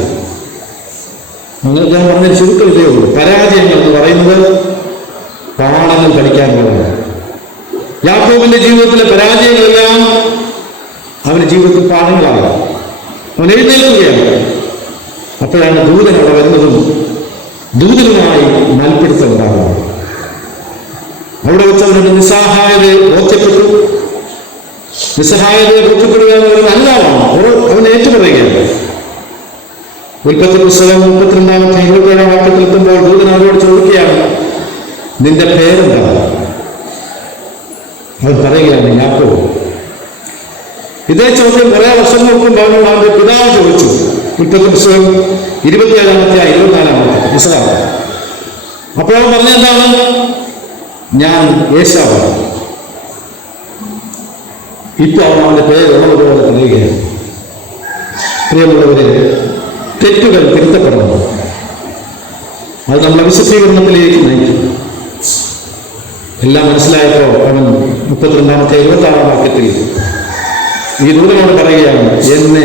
അങ്ങനെ ഞാൻ പറഞ്ഞ ചുരുക്കം ഇതേ ഉള്ളൂ. പരാജയങ്ങൾ എന്ന് പറയുന്നത് പാഠങ്ങൾ പഠിക്കാനുള്ളതാണ്. യാക്കോബിന്റെ ജീവിതത്തിലെ പരാജയങ്ങളെല്ലാം അവന്റെ ജീവിതത്തിൽ പാഠങ്ങളാണ്. അവൻ എഴുന്നേൽക്കുകയാണ്. അപ്പോഴാണ് ദൂതൻ അവിടെ വരുന്നതും ദൂതനുമായി മൽപ്പിടുത്തം ഉണ്ടാകുന്നത്. അവിടെ വെച്ച് അവരുടെ നിസ്സഹായതയെ ബോധ്യപ്പെട്ടു. നിസ്സഹായതയെ ബോധ്യപ്പെടുക എന്ന് പറയുന്നത് നല്ലതാണ്. അവൻ ഏറ്റുപറയുകയാണ്. ഉൽപ്പത്തി പുസ്തകം 32-ാം 27-ാം വാക്യത്തിലെത്തുമ്പോൾ ദൂതൻ അവരോട് ചോദിക്കുകയാണ്, നിന്റെ പേരെന്താണ്? അവൻ പറയുകയാണ് യാക്കോബ്. ഇതേ ചോദ്യം കുറെ വർഷങ്ങൾക്ക് മുമ്പ് അവന്റെ പിതാവ് ചോദിച്ചു. ഉൽപ്പത്തി പുസ്തകം 27-ാം 24-ാം ഇസ്രായേൽ. അപ്പോൾ അവൻ പറഞ്ഞെന്താണ്? ഞാൻ ഏശാവാണ്. ഇപ്പൊ അവൻ അവന്റെ പേരുള്ളതുപോലെ പറയുകയാണ്. പ്രിയമുള്ളവരെ, തെറ്റുകൾ തിരുത്തപ്പെടണം. അത് നമ്മളെ വിശുദ്ധീകരണത്തിലേക്ക് നയിക്കും. എല്ലാം മനസ്സിലായപ്പോൾ അവൻ 32-ാമത്തെ 26-ാം വാക്യത്തിൽ ഈ ദൂതനോട് പറയുകയാണ്, എന്നെ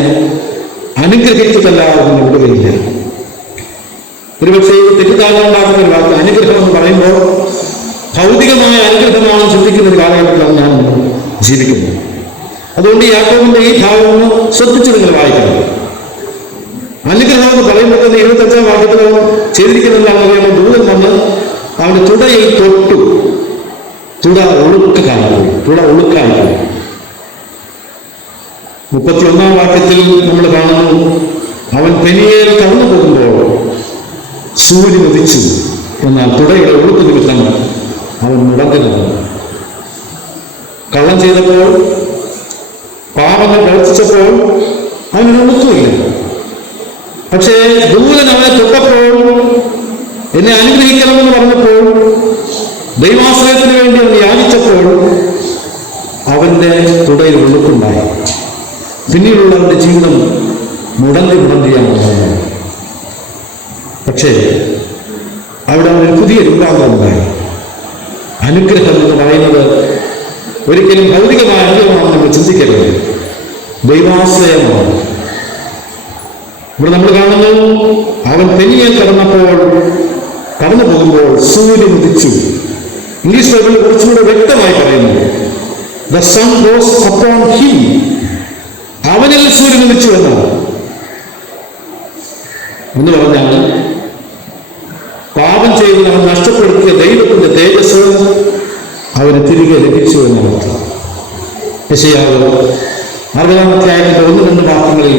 അനുഗ്രഹിച്ചിട്ടല്ലാതെ എന്നെ വിടുകയില്ല. ഒരുപക്ഷെ ഈ തെറ്റിദ്ധാരണ ഉണ്ടാക്കുന്ന ഒരു വാക്ക് അനുഗ്രഹം എന്ന് പറയുമ്പോൾ ഭൗതികമായ അനുഗ്രഹമാണെന്ന് ചിന്തിക്കുന്ന ഒരു കാലഘട്ടത്തിലാണ് ഞാൻ ജീവിക്കുന്നത്. അതുകൊണ്ട് യാക്കോബിന്റെ ഈ ഭാഗം ഒന്ന് ശ്രദ്ധിച്ച് നിങ്ങൾ വായിക്കണം. അനുഗ്രഹം എന്ന് പറയുമ്പോൾ തന്നെ 25-ാം വാക്യത്തിൽ ചെയ്തിരിക്കുന്നതെന്നാണെന്ന് പറയുമ്പോൾ ദൂതൻ വന്ന് അവന്റെ തുടയിൽ തൊട്ടു. തുട ഒഴുക്കായിപ്പോയി. 31-ാം വാക്യത്തിൽ നമ്മൾ കാണുന്നു, അവൻ പെനിയേൽ കടന്നു പോകുമ്പോൾ സൂര്യൻ ഉദിച്ചു, എന്നാൽ തുടയുടെ ഒഴുക്ക് നിമിത്തം അവൻ മുടങ്ങുന്നു. കള്ളം ചെയ്തപ്പോൾ, പാപങ്ങൾ പ്രവർത്തിച്ചപ്പോൾ അവനൊന്നുമില്ല. പക്ഷേ ദൂതൻ അവനെ തൊട്ടപ്പോൾ, എന്നെ അനുഗ്രഹിക്കണമെന്ന് പറഞ്ഞപ്പോൾ, ദൈവാശ്രയത്തിന് വേണ്ടി അവൻ യാചിച്ചപ്പോൾ അവന്റെ തുടയിൽ ഒഴുക്കുണ്ടായി. പിന്നീടുള്ള അവന്റെ ജീവിതം മുടന്തിയാണ്. പക്ഷേ അവിടെ അവനൊരു പുതിയ രൂപാന്തരം ഉണ്ടായി. അനുഗ്രഹം എന്ന് പറയുന്നത് ഒരിക്കലും ഭൗതികമായ അനുഗ്രഹമാണെന്ന് നമ്മൾ ചിന്തിക്കരുത്, ദൈവാശ്രയമാണ്. ഇവിടെ നമ്മൾ കാണുന്നു, അവൻ പെനിയേൽ കടന്നു പോകുമ്പോൾ സൂര്യൻ ഉദിച്ചു. ഇംഗ്ലീഷ് ബൈബിളിൽ കുറച്ചുകൂടെ വ്യക്തമായി പറയുന്നു, the sun rose upon him, അവനിൽ സൂര്യൻ ഉദിച്ചു എന്ന് പറഞ്ഞാൽ പാപം ചെയ്ത് അവൻ നഷ്ടപ്പെടുത്തിയ ദൈവത്തിന്റെ തേജസ് അവന് തിരികെ ലഭിച്ചു എന്നർത്ഥം. യെശയ്യാവ് 60-ാം അധ്യായത്തിന്റെ 1-2 വാക്യങ്ങളിൽ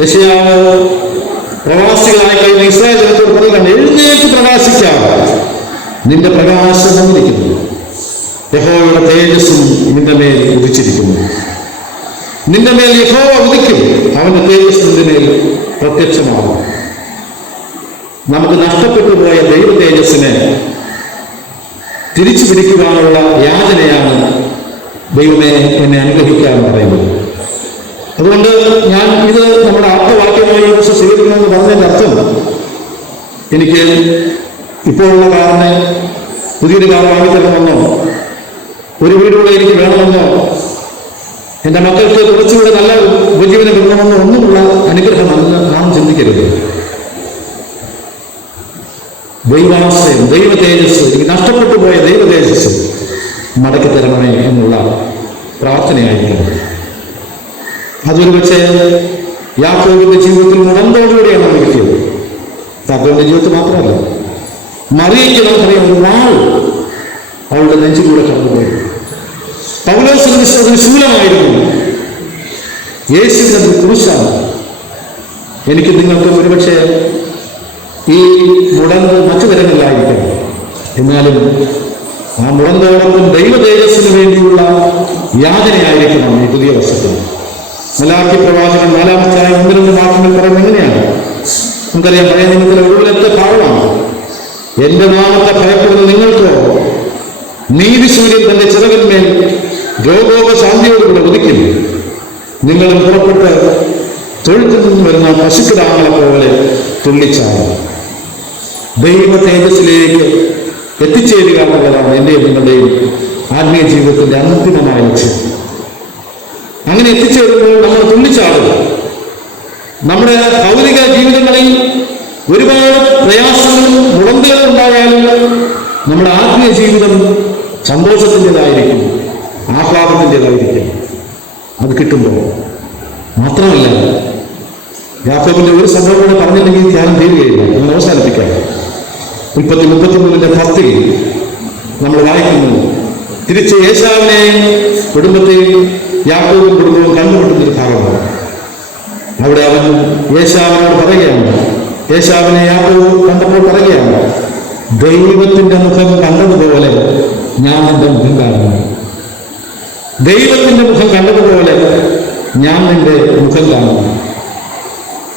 യെശയ്യാവ് പ്രവാസികളായി കഴിഞ്ഞ ഇസ്രായേൽ ജനത്തോട് പറയുകയാണ്, എഴുന്നേറ്റ് പ്രകാശിക്കാം, നിന്റെ പ്രകാശം വന്നിരിക്കുന്നു, യഹോവയുടെ തേജസ്സും നിന്റെ മേൽ ഉദിച്ചിരിക്കുന്നു. നിന്റെ മേൽ യഹോവ ഉദിക്കും, അവന്റെ തേജസ് നിന്റെ മേൽ പ്രത്യക്ഷമാകും. നമുക്ക് നഷ്ടപ്പെട്ടു പോയ ദൈവ തേജസ്സിനെ തിരിച്ചു പിടിക്കുവാനുള്ള യാചനയാണ് ദൈവമേ എന്നെ അനുഗ്രഹിക്കാമെന്ന് പറയുന്നത്. അതുകൊണ്ട് ഞാൻ ഇത് നമ്മുടെ ആത്മവാക്യമായി ഈ ദിവസം സ്വീകരിക്കണമെന്ന് പറഞ്ഞതിൻ്റെ അർത്ഥം, എനിക്ക് ഇപ്പോഴുള്ള കാറിന് പുതിയൊരു കാർ വാങ്ങിത്തരണമെന്നോ, ഒരു വീടുകൂടെ എനിക്ക് വേണമെന്നോ, എൻ്റെ മക്കൾക്ക് കുറച്ചുകൂടെ നല്ല ഉപജീവനം കിട്ടണമെന്നോ ഒന്നുമുള്ള അനുഗ്രഹമല്ല നാം ചിന്തിക്കരുത്. ദൈവാശ്രയം, ദൈവ തേജസ്, എനിക്ക് നഷ്ടപ്പെട്ടു പോയ ദൈവ തേജസ് മടക്കി തരണമേ എന്നുള്ള പ്രാർത്ഥനയായിരിക്കണം. അതൊരു പക്ഷേ യാക്കോബിന്റെ ജീവിതത്തിൽ മുടന്തോടുകൂടിയാണ് കിട്ടിയത്. യാക്കോബിന്റെ ജീവിതത്തിൽ മാത്രമല്ല, മറിയയ്ക്ക് നമുക്കറിയാം, ഒരു വാൾ അവളുടെ നെഞ്ചിലൂടെ കടന്നുപോയി. പൗലോസിന് അതൊരു ശൂലമായിരുന്നു, യേശുവിന്റെ കുരിശാണ്. എനിക്ക് നിങ്ങൾക്ക് ഒരുപക്ഷെ ഈ മുടന്ത് മറ്റു തരങ്ങളിലായിരിക്കണം, എന്നാലും ആ മുടന്തോടൊപ്പം ദൈവ തേജസ്സിന് വേണ്ടിയുള്ള യാചനയായിരിക്കണം ഈ പുതിയ വർഷത്തിൽ. മലാക്കി പ്രവാചകൻ 4-ാം അധ്യായം 1-2 വാക്യങ്ങൾ പറയുന്നത് എങ്ങനെയാണ്? നമുക്കറിയാം, പഴയ നിയമത്തിലെ ഒടുവിലത്തെ ഭാഗമാണ്, എന്റെ നാമത്തെ ഭയപ്പെടുന്ന നിങ്ങൾക്കോ നീതിസൂര്യൻ തന്റെ ചിറകിന്മേൽ രോഗോപശാന്തിയോടുകൂടെ ഉദിക്കും, നിങ്ങളും പുറപ്പെട്ട് തൊഴുത്തിൽ നിന്ന് വരുന്ന പശുക്കിടാങ്ങളെ പോലെ തുള്ളിച്ചാകും. ദൈവ തേജസ്സിലേക്ക് എത്തിച്ചേരുക എന്നുള്ളതാണ് എന്റെയും നിങ്ങളുടെയും ആത്മീയ ജീവിതത്തിന്റെ അന്തിമമായ ലക്ഷ്യം. അങ്ങനെ എത്തിച്ചേരുമ്പോൾ നമ്മൾ തുള്ളിച്ചാടും. നമ്മുടെ ഭൗതിക ജീവിതങ്ങളിൽ ഒരുപാട് പ്രയാസങ്ങളും മുടന്തലും ഉണ്ടായാലും നമ്മുടെ ആത്മീയ ജീവിതം സന്തോഷത്തിൻ്റെതായിരിക്കും, ആഹ്ലാദത്തിൻ്റെതായിരിക്കും. അത് കിട്ടുമ്പോൾ മാത്രമല്ല, യാക്കോബിന്റെ ഒരു സംഭവം കൂടെ പറഞ്ഞില്ലെങ്കിൽ ധ്യാനം തീരുകയില്ല. നമ്മൾ അവസാനിപ്പിക്കാം. 33-10 നമ്മൾ വായിക്കുന്നു, തിരിച്ച് ഏശാവിനെയും കുടുംബത്തെയും യാക്കോബും കുടുംബവും കണ്ടുമുട്ടുന്നൊരു ഭാഗമാണ്. അവിടെ അവൻ ഏശാവിനോട് പറയുകയാണ്, ഏശാവിനെ യാക്കോബ് കണ്ടപ്പോൾ പറയുകയാണ്, ദൈവത്തിന്റെ മുഖം കണ്ടതുപോലെ ഞാൻ നിന്റെ മുഖം കാണുന്നു. ദൈവത്തിന്റെ മുഖം കണ്ടതുപോലെ ഞാൻ നിന്റെ മുഖം കാണുന്നു.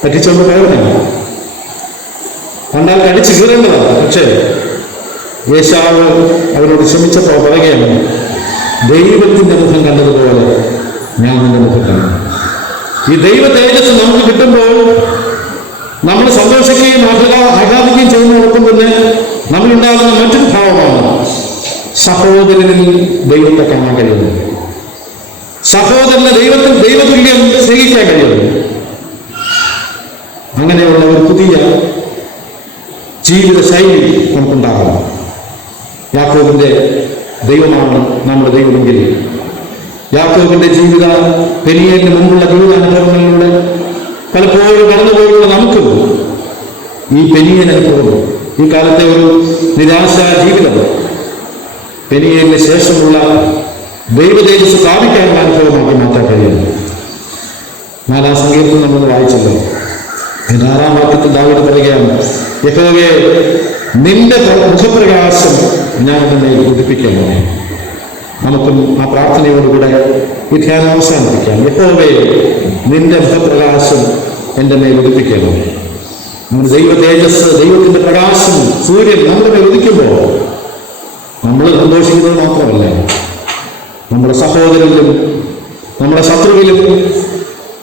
പറ്റിച്ചോണ്ട് പ്രയോജനമില്ല, കണ്ടാൽ കടിച്ചു കീറേണ്ടതാണ്. പക്ഷേ യേശാവ് അവരോട് ക്ഷമിച്ചപ്പോൾ പറയുകയാണ്, ദൈവത്തിന്റെ മുഖം കണ്ടതുപോലെ ഞാൻ നിന്റെ മുഖം കാണുന്നു. ഈ ദൈവ തേജസ് നമുക്ക് കിട്ടുമ്പോൾ നമ്മൾ സന്തോഷിക്കുകയും ആഹ്ലാദിക്കുകയും ചെയ്യുന്നതോടൊപ്പം തന്നെ നമ്മളുണ്ടാകുന്ന മറ്റൊരു ഭാവമാണ് സഹോദരനിൽ ദൈവത്തെ കാണാൻ കഴിയുന്നത്. സഹോദരനെ ദൈവതുല്യം സ്നേഹിക്കാൻ കഴിയുന്നു. അങ്ങനെയുള്ള ഒരു പുതിയ ജീവിത ശൈലി നമുക്കുണ്ടാകണം. യാക്കോബിന്റെ ദൈവമാണ് നമ്മുടെ ദൈവമെങ്കിൽ യാക്കോബിന്റെ ജീവിത പെനിയേലിന് മുമ്പുള്ള ജീവിതാനുഭവങ്ങളിലൂടെ പലപ്പോഴും കടന്നുപോയുള്ള നമുക്കും ഈ പെനിയേൽ അനുഭവം, ഈ കാലത്തെ ഒരു നിരാശാ ജീവിതം പെനിയേലിന് ശേഷമുള്ള ദൈവതേജസ് സ്ഥാപിക്കാനുള്ള അനുഭവമാക്കി മാറ്റാൻ കഴിയുന്നു. 4-ാം സങ്കീർത്തനം നമ്മൾ വായിച്ചല്ലോ. 6-ാം വാക്യത്തിൽ ദാവീദ് പറയുകയാണ്, യഹോവേ നിന്റെ മുഖപ്രകാശം ഞാൻ തന്നെ ഉദിപ്പിക്കുന്നു. നമുക്കും ആ പ്രാർത്ഥനയോടുകൂടെ ഈ ധ്യാനം അവസാനിപ്പിക്കാം. യഹോവേ നിന്റെ മുഖപ്രകാശം എൻ്റെ മേൽ ഉദിപ്പിക്കണം. നമ്മുടെ ദൈവ തേജസ്, ദൈവത്തിന്റെ പ്രകാശം, സൂര്യൻ നമ്മുടെ മേൽ ഉദിക്കുമ്പോൾ നമ്മൾ സന്തോഷിക്കുന്നത് മാത്രമല്ല, നമ്മുടെ സഹോദരനിലും നമ്മുടെ ശത്രുവിലും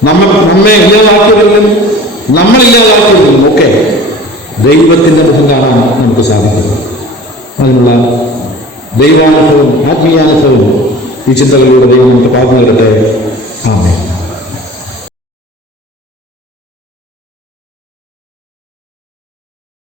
നമ്മെ ഇല്ലാതാക്കിയവരിലും നമ്മളില്ലാതാക്കിയവരിലും ഒക്കെ ദൈവത്തിന്റെ മുഖം കാണാൻ നമുക്ക് സാധിക്കും. അതിനുള്ള ദൈവാനുഭവം, ആത്മീയാനുഭവം ഈ ചിന്തകളിലൂടെ ദൈവം നമുക്ക് പകർന്നു തരട്ടെ. ആമേൻ.